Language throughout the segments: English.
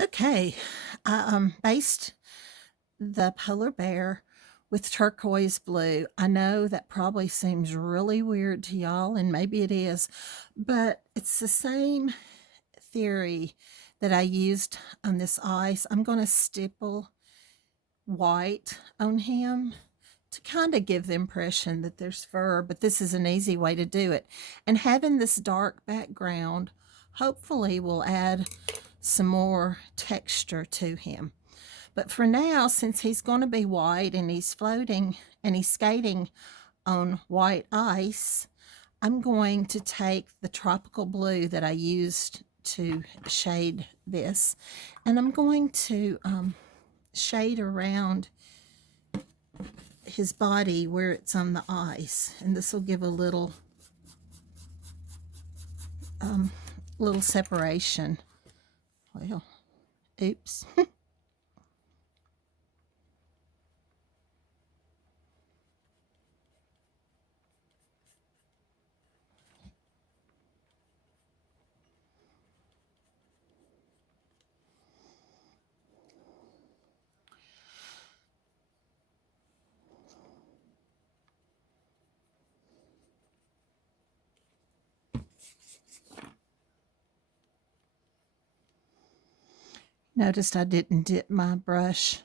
Okay, I based the polar bear with turquoise blue. I know that probably seems really weird to y'all, and maybe it is, but it's the same theory that I used on this ice. I'm going to stipple white on him to kind of give the impression that there's fur, but this is an easy way to do it. And having this dark background hopefully will add some more texture to him. But for now, since he's going to be white and he's floating and he's skating on white ice, I'm going to take the tropical blue that I used to shade this, and I'm going to shade around his body where it's on the ice, and this will give a um, little separation. Well, oops. Noticed I didn't dip my brush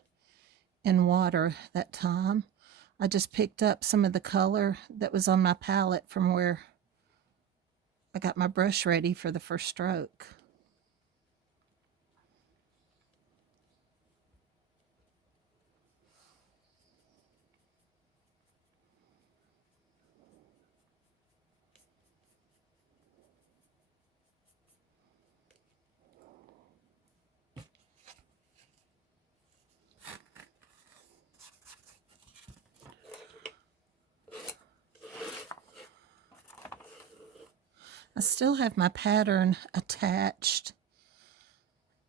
in water that time. I just picked up some of the color that was on my palette from where I got my brush ready for the first stroke. I still have my pattern attached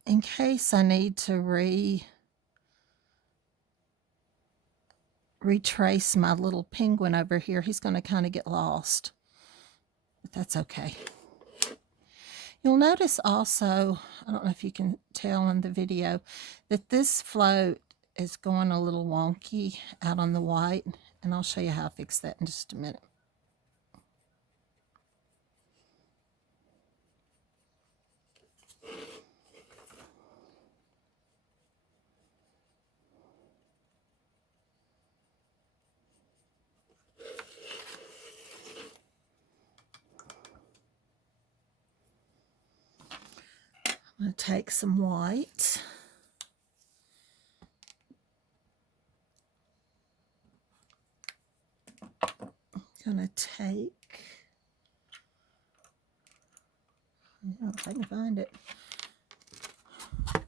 in case I need to retrace my little penguin over here. He's going to kind of get lost, but that's okay. You'll notice also, I don't know if you can tell in the video, that this float is going a little wonky out on the white, and I'll show you how I fix that in just a minute. I'm going to take some white. I'm going to take, I don't know if I can find it. I'm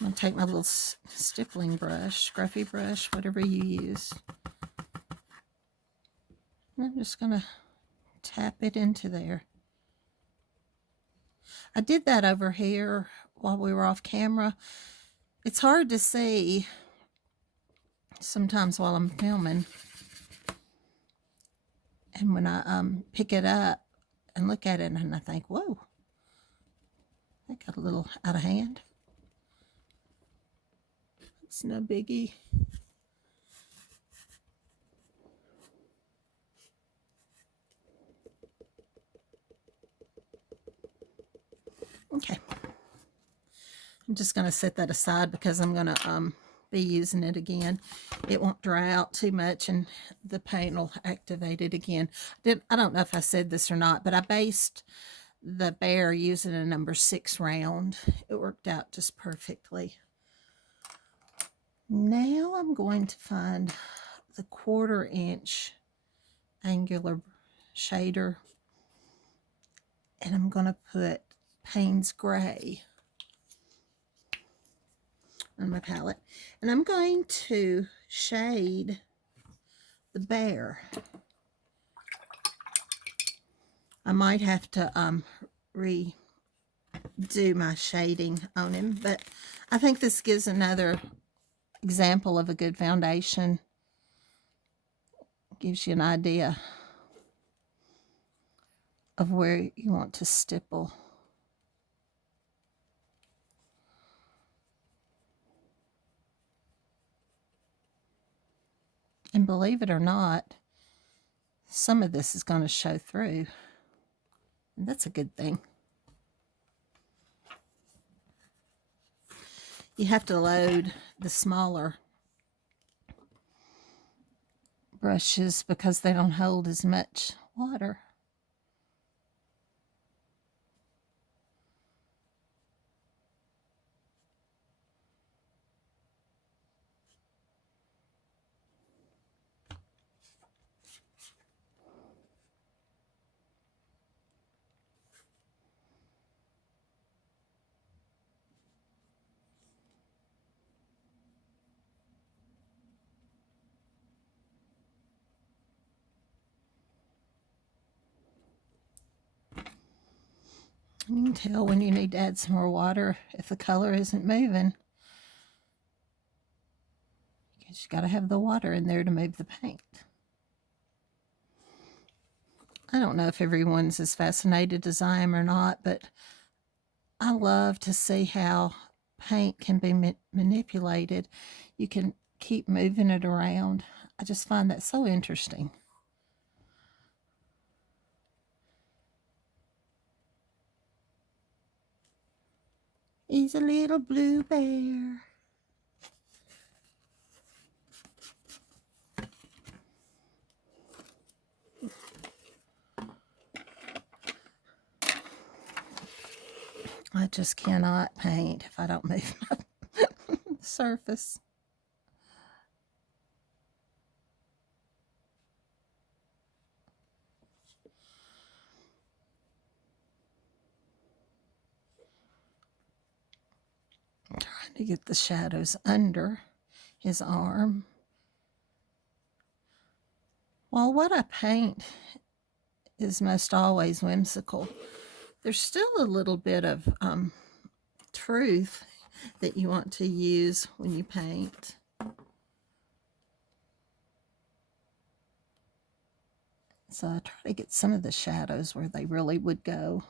going to take my little stippling brush, scruffy brush, whatever you use. And I'm just going to tap it into there. I did that over here while we were off camera. It's hard to see sometimes while I'm filming. And when I pick it up and look at it, and I think, whoa, that got a little out of hand. It's no biggie. Okay. I'm just going to set that aside because I'm going to be using it again. It won't dry out too much and the paint will activate it again. I don't know if I said this or not, but I based the bear using a number 6 round. It worked out just perfectly. Now I'm going to find the 1/4 inch angular shader, and I'm going to put Payne's Gray on my palette, and I'm going to shade the bear. I might have to redo my shading on him, but I think this gives another example of a good foundation. Gives you an idea of where you want to stipple. And believe it or not, some of this is going to show through. And that's a good thing. You have to load the smaller brushes because they don't hold as much water. You can tell when you need to add some more water if the color isn't moving. Because you got to have the water in there to move the paint. I don't know if everyone's as fascinated as I am or not, but I love to see how paint can be manipulated. You can keep moving it around. I just find that so interesting. He's a little blue bear. I just cannot paint if I don't move my surface. I'm trying to get the shadows under his arm. While what I paint is most always whimsical, there's still a little bit of truth that you want to use when you paint. So I try to get some of the shadows where they really would go.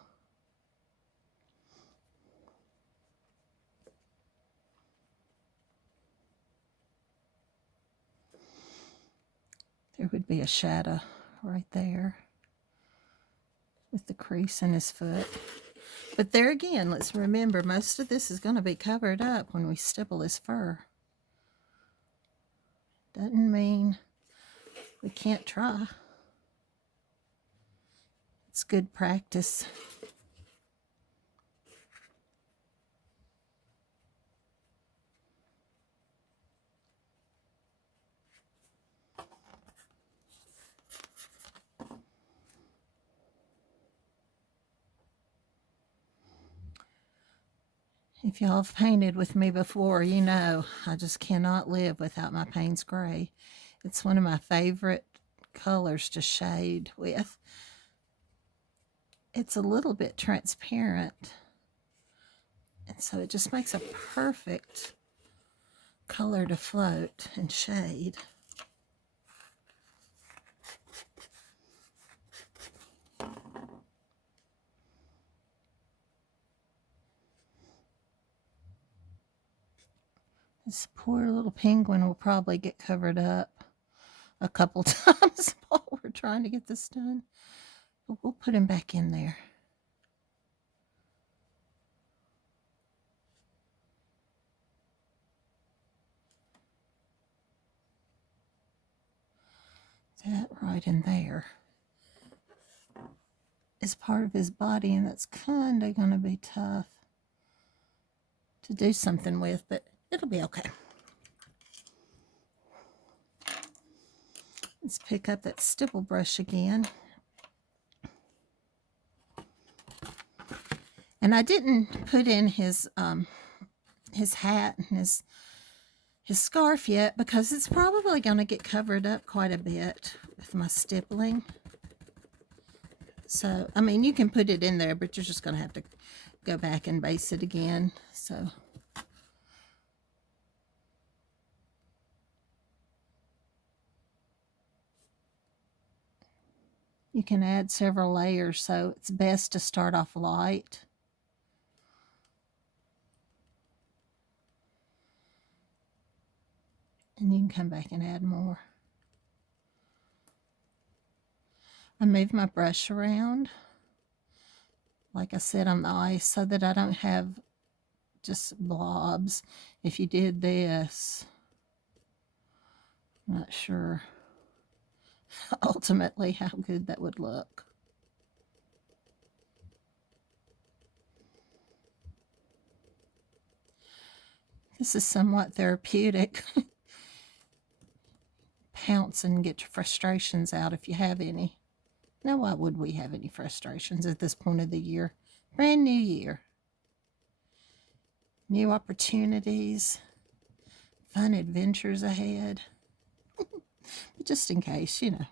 There would be a shadow right there with the crease in his foot. But there again, let's remember, most of this is going to be covered up when we stipple his fur. Doesn't mean we can't try. It's good practice. If y'all have painted with me before, you know I just cannot live without my Payne's Gray. It's one of my favorite colors to shade with. It's a little bit transparent, and so it just makes a perfect color to float and shade. This poor little penguin will probably get covered up a couple times while we're trying to get this done. But we'll put him back in there. That right in there is part of his body, and that's kind of going to be tough to do something with, but it'll be okay. Let's pick up that stipple brush again. And I didn't put in his hat and his scarf yet because it's probably going to get covered up quite a bit with my stippling. So, I mean, you can put it in there, but you're just going to have to go back and base it again. So, you can add several layers, so it's best to start off light. And you can come back and add more. I move my brush around, like I said, on the ice so that I don't have just blobs. If you did this, I'm not sure ultimately how good that would look. This is somewhat therapeutic. Pounce and get your frustrations out if you have any. Now, why would we have any frustrations at this point of the year? Brand new year. New opportunities, fun adventures ahead. But just in case, you know.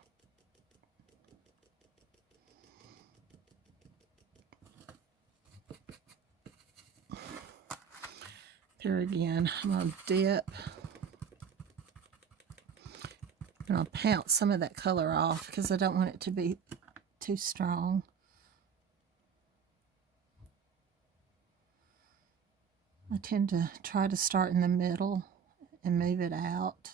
There again, I'm going to dip. And I'll pounce some of that color off because I don't want it to be too strong. I tend to try to start in the middle and move it out.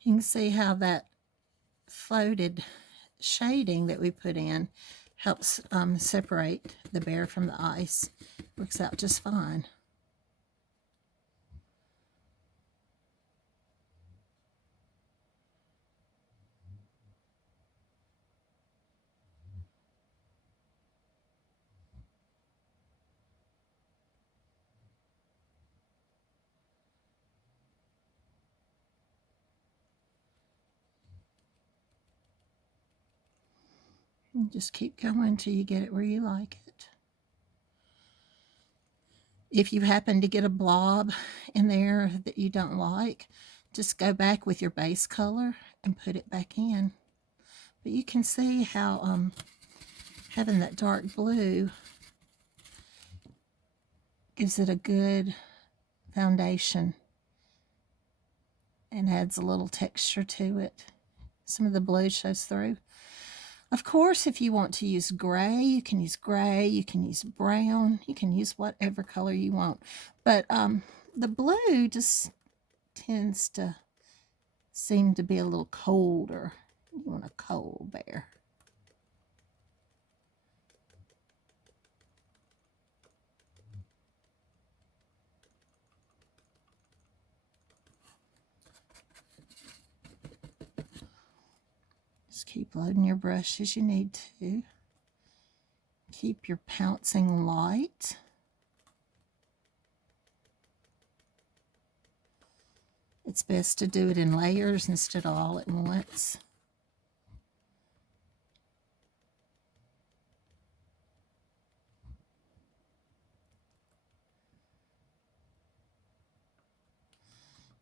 You can see how that floated shading that we put in helps separate the bear from the ice. Works out just fine. And just keep going until you get it where you like it. If you happen to get a blob in there that you don't like, just go back with your base color and put it back in. But you can see how having that dark blue gives it a good foundation and adds a little texture to it. Some of the blue shows through. Of course, if you want to use gray, you can use gray, you can use brown, you can use whatever color you want. But the blue just tends to seem to be a little colder. You want a cold bear. Just keep loading your brush as you need to. Keep your pouncing light. It's best to do it in layers instead of all at once.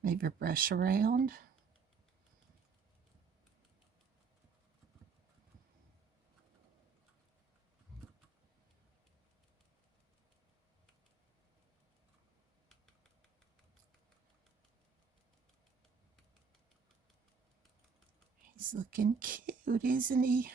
Move your brush around. He's looking cute, isn't he?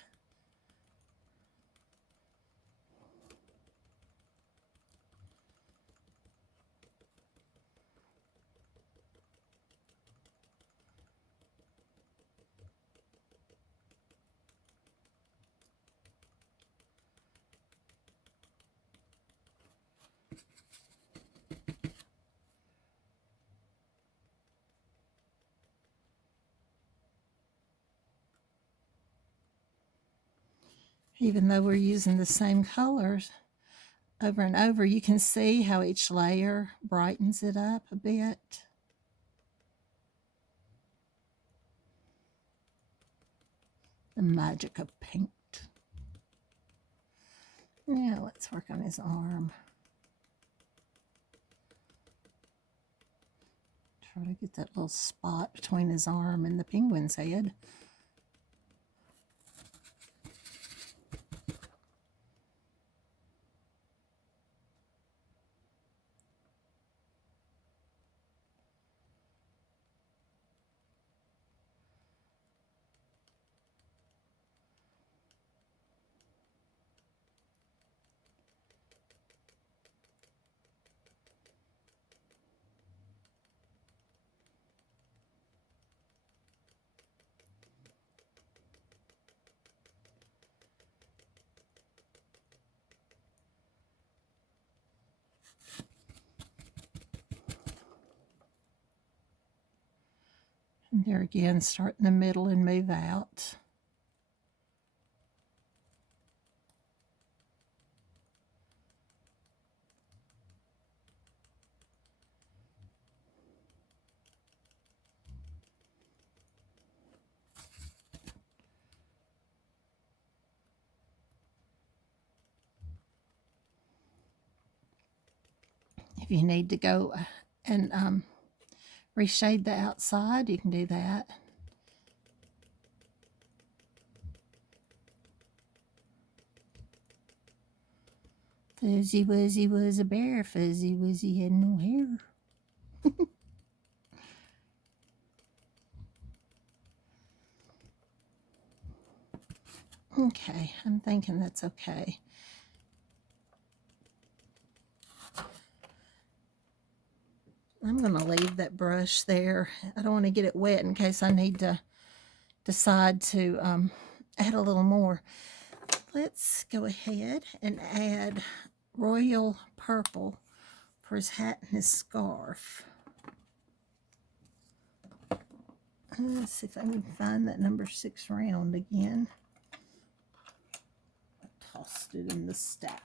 Even though we're using the same colors over and over, you can see how each layer brightens it up a bit. The magic of paint. Now let's work on his arm. Try to get that little spot between his arm and the penguin's head. And there again, start in the middle and move out. If you need to go and reshade the outside, you can do that. Fuzzy Wuzzy was a bear. Fuzzy Wuzzy had no hair. Okay, I'm thinking that's okay. I'm going to leave that brush there. I don't want to get it wet in case I need to decide to add a little more. Let's go ahead and add royal purple for his hat and his scarf. Let's see if I can find that number 6 round again. I tossed it in the stack.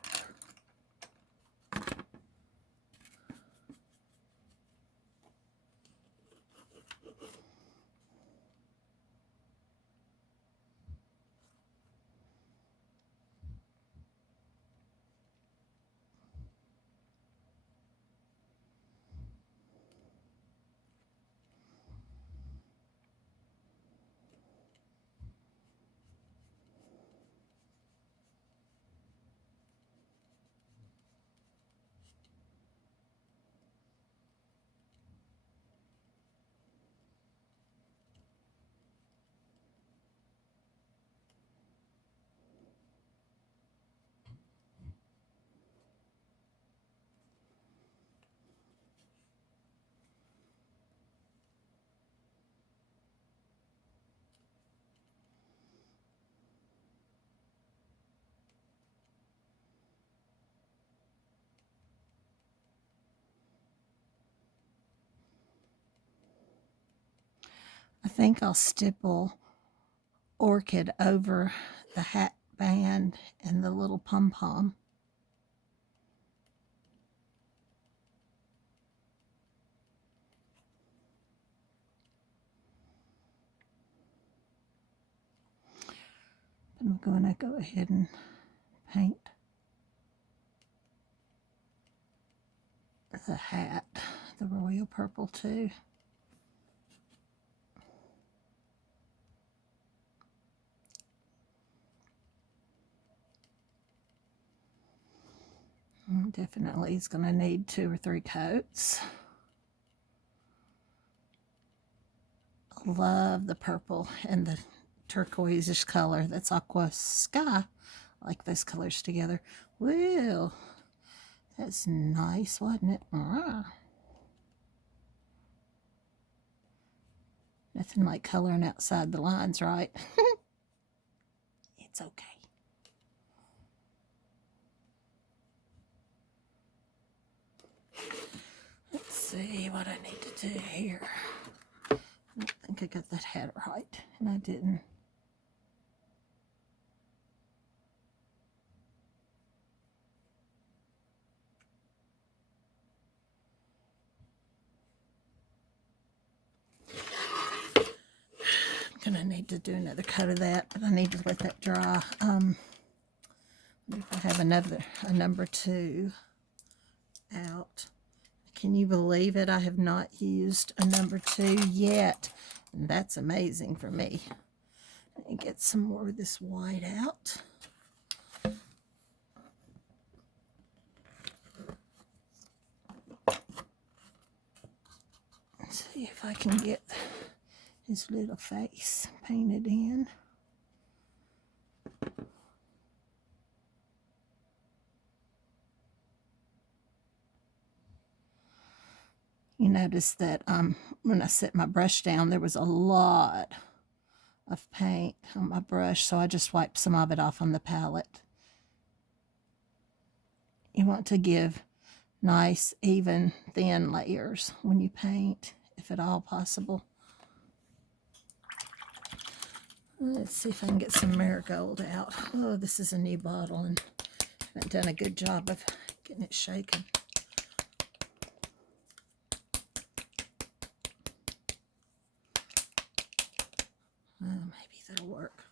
I think I'll stipple orchid over the hat band and the little pom-pom. I'm going to go ahead and paint the hat, the royal purple too. Definitely is going to need 2 or 3 coats. I love the purple and the turquoise-ish color. That's aqua sky. I like those colors together. Well, that's nice, wasn't it? Nothing like coloring outside the lines, right? It's okay. Let's see what I need to do here. I don't think I got that hat right, and I didn't. I'm gonna need to do another coat of that, but I need to let that dry. If I have a number 2 out, Can you believe it? I have not used a number 2 yet. And that's amazing for me. Let me get some more of this white out. Let's see if I can get his little face painted in. You notice that when I set my brush down, there was a lot of paint on my brush, so I just wiped some of it off on the palette. You want to give nice, even, thin layers when you paint, if at all possible. Let's see if I can get some marigold out. Oh, this is a new bottle, and I haven't done a good job of getting it shaken. Maybe that'll work.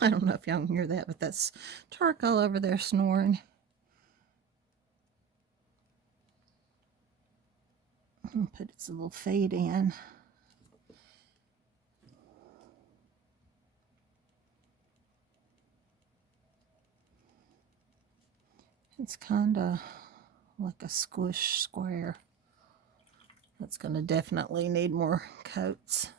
I don't know if y'all can hear that, but that's charcoal over there snoring. I'll put its little feet in. It's kind of like a squish square. That's going to definitely need more coats.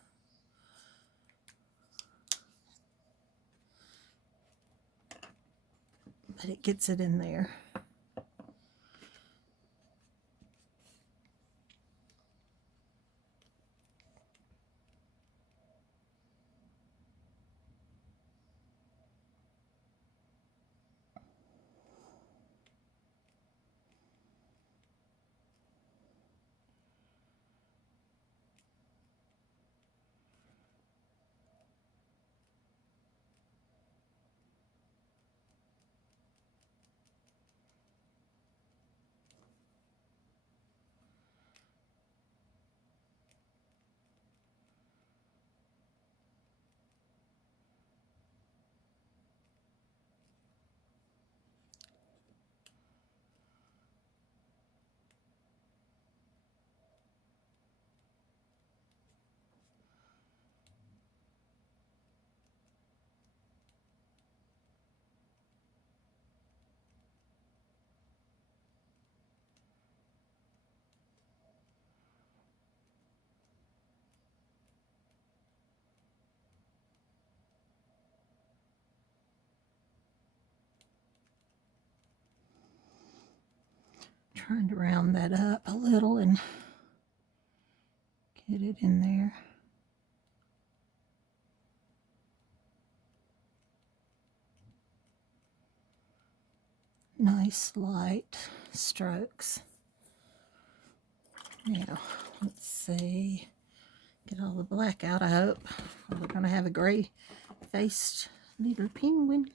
But it gets it in there. Trying to round that up a little and get it in there. Nice light strokes. Now, let's see. Get all the black out, I hope. We're going to have a gray-faced little penguin.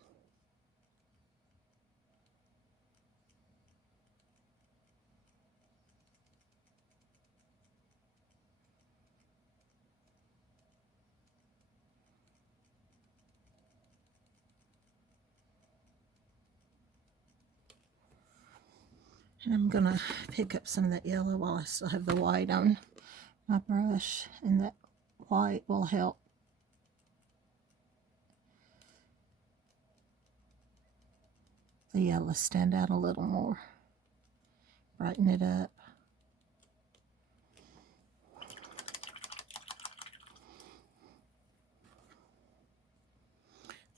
And I'm going to pick up some of that yellow while I still have the white on my brush. And that white will help the yellow stand out a little more. Brighten it up.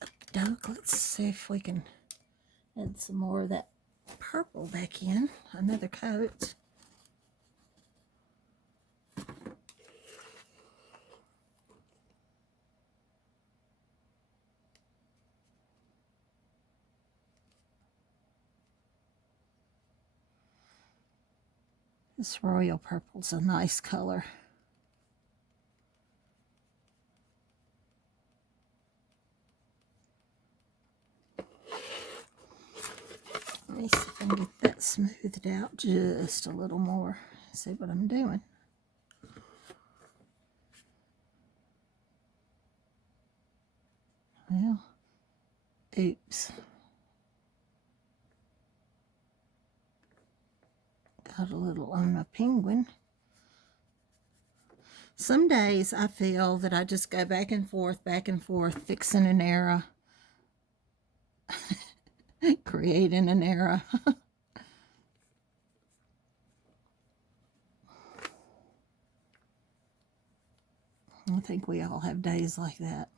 Okey-doke. Let's see if we can add some more of that purple back in. Another coat. This royal purple's a nice color. Let me see if I can get that smoothed out just a little more. See what I'm doing. Well, Oops. Got a little on my penguin. Some days I feel that I just go back and forth, fixing an error, creating an error. I think we all have days like that.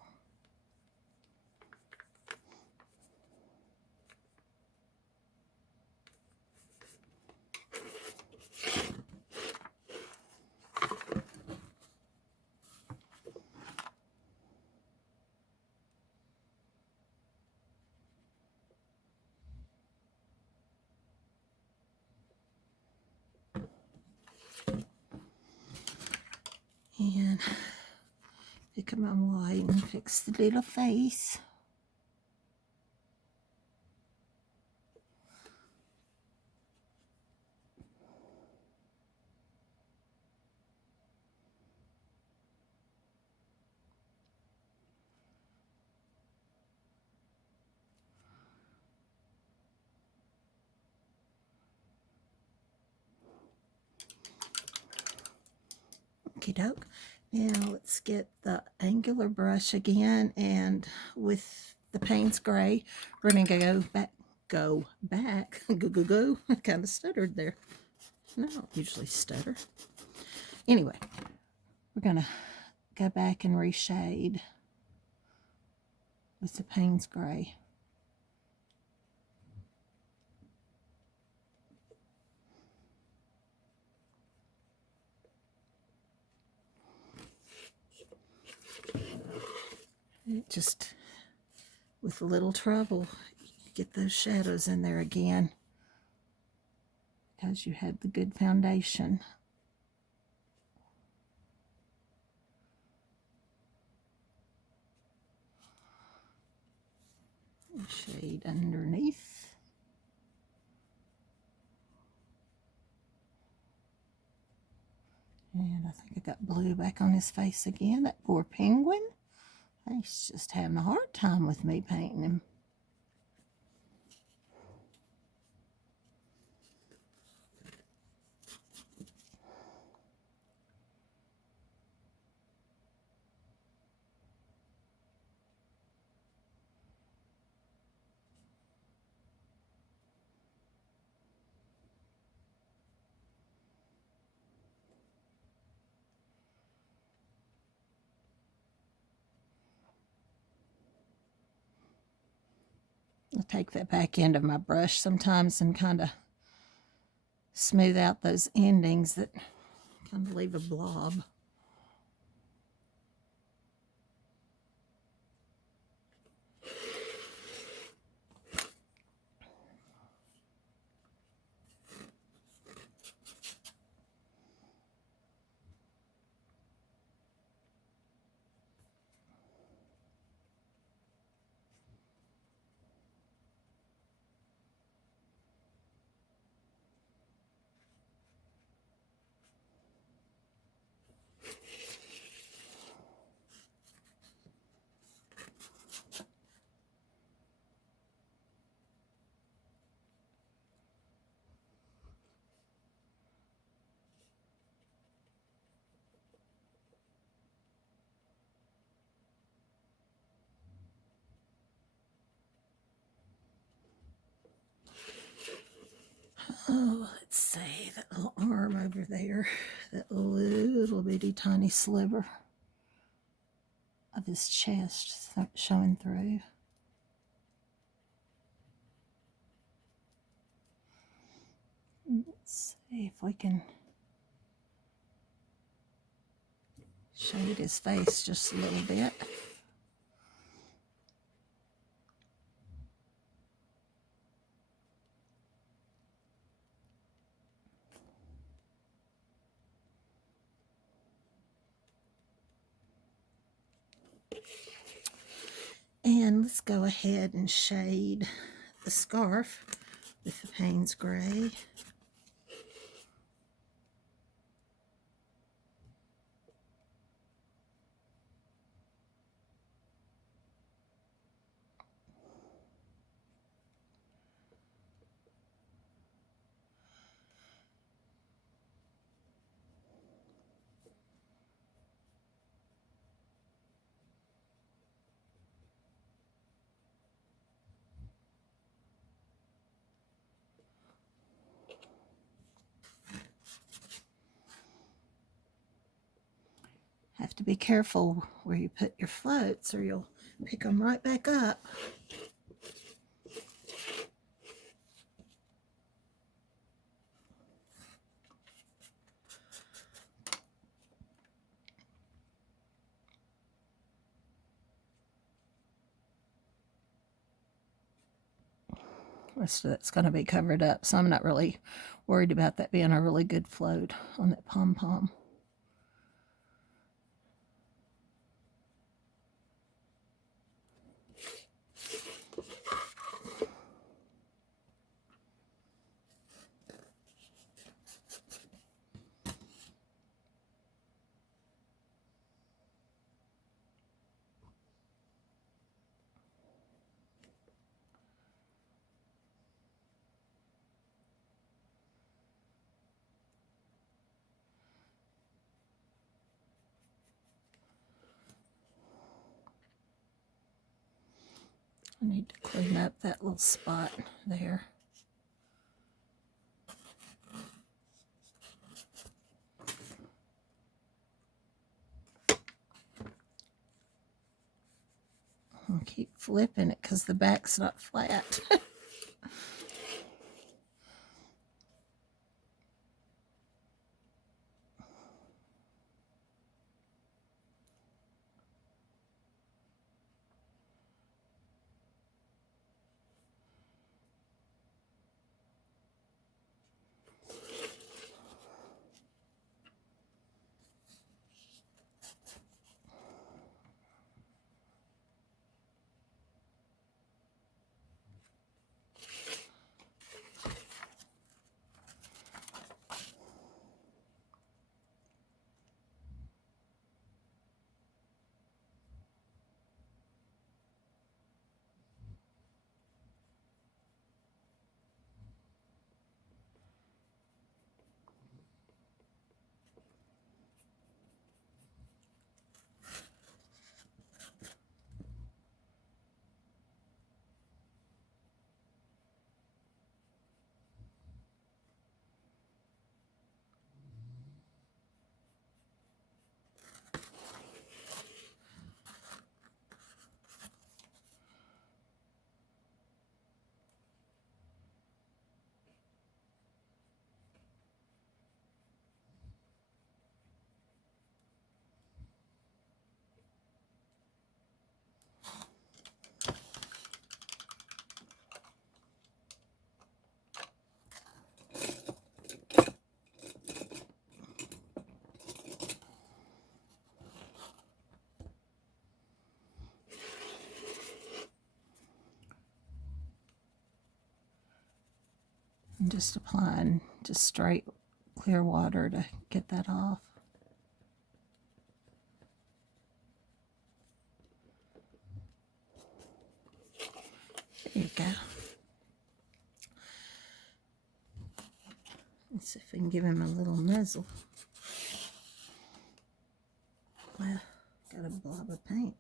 And pick up my white and fix the little face. Okie doke. Now let's get the angular brush again, and with the Payne's Gray, we're going to go back. I kind of stuttered there. No, I don't usually stutter. Anyway, we're going to go back and reshade with the Payne's Gray. Just with a little trouble, you get those shadows in there again because you had the good foundation. Shade underneath. And I think I got blue back on his face again. That poor penguin. He's just having a hard time with me painting him. I take that back end of my brush sometimes and kind of smooth out those endings that kind of leave a blob. Oh, let's see, that little arm over there, that little bitty tiny sliver of his chest showing through. Let's see if we can shade his face just a little bit. And let's go ahead and shade the scarf with the Payne's Gray. Have to be careful where you put your floats or you'll pick them right back up. Rest of it's going to be covered up, so I'm not really worried about that being a really good float on that pom-pom. I need to clean up that little spot there. I'll keep flipping it because the back's not flat. I'm just applying just straight clear water to get that off. There you go. Let's see if we can give him a little nuzzle. Well, got a blob of paint.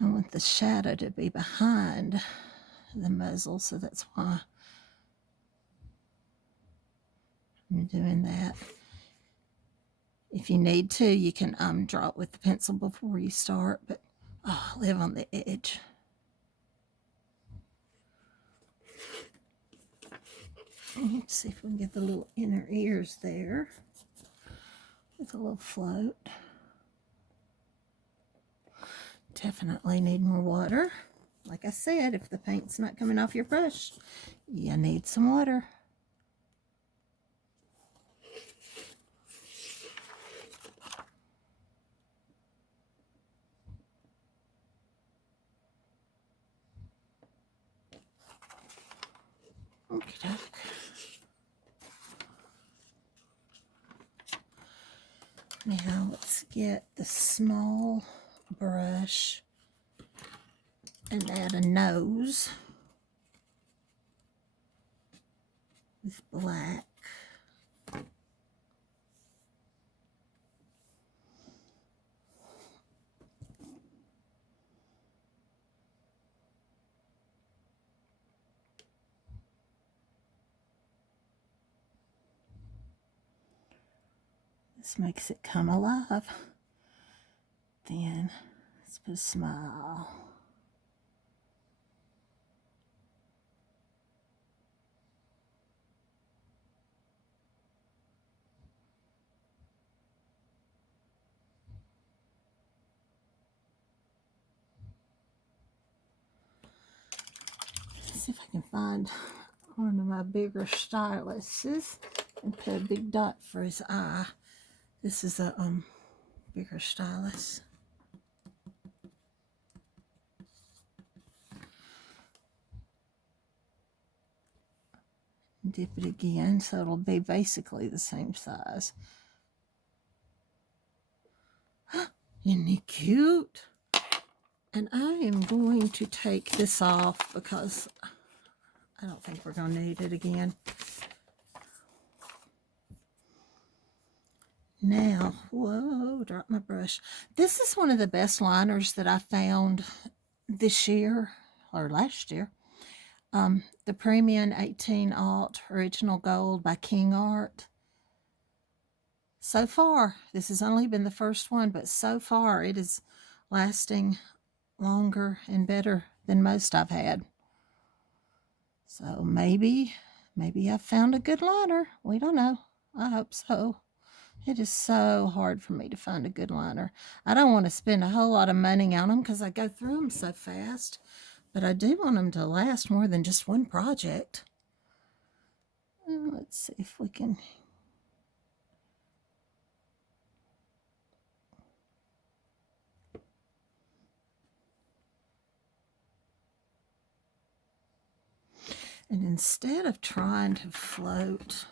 I want the shadow to be behind the muzzle, so that's why I'm doing that. If you need to, you can draw it with the pencil before you start, but live on the edge. Let's see if we can get the little inner ears there with a little float. Definitely need more water. Like I said, if the paint's not coming off your brush, you need some water. Okay. Now let's get the small brush and add a nose with black. This makes it come alive. Then let's put a smile. See if I can find one of my bigger styluses and put a big dot for his eye. This is a bigger stylus. Dip it again so it'll be basically the same size. Isn't he cute? And I am going to take this off because I don't think we're going to need it again. Now, whoa, drop my brush. This is one of the best liners that I found this year, or last year. The Premium 18 Alt Original Gold by King Art. So far, this has only been the first one, but so far it is lasting longer and better than most I've had. So maybe I've found a good liner. We don't know. I hope so. It is so hard for me to find a good liner. I don't want to spend a whole lot of money on them because I go through them so fast. But I do want them to last more than just one project. Let's see if we can... And instead of trying to float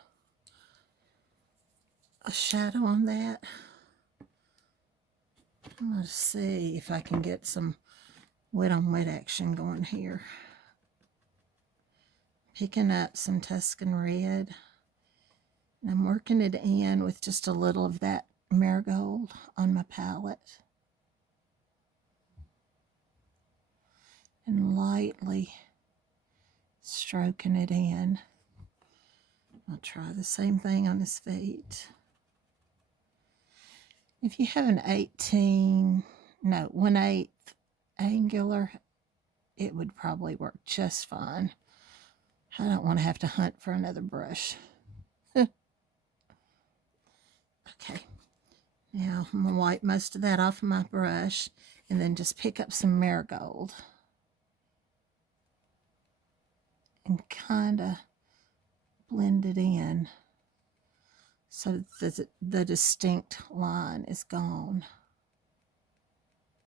a shadow on that, I'm going to see if I can get some wet on wet action going here. Picking up some Tuscan Red. And I'm working it in with just a little of that Marigold on my palette. And lightly stroking it in. I'll try the same thing on his feet. If you have an 1/8 angular, it would probably work just fine. I don't want to have to hunt for another brush. Okay. Now I'm going to wipe most of that off of my brush and then just pick up some Marigold. And kind of blend it in so that the distinct line is gone.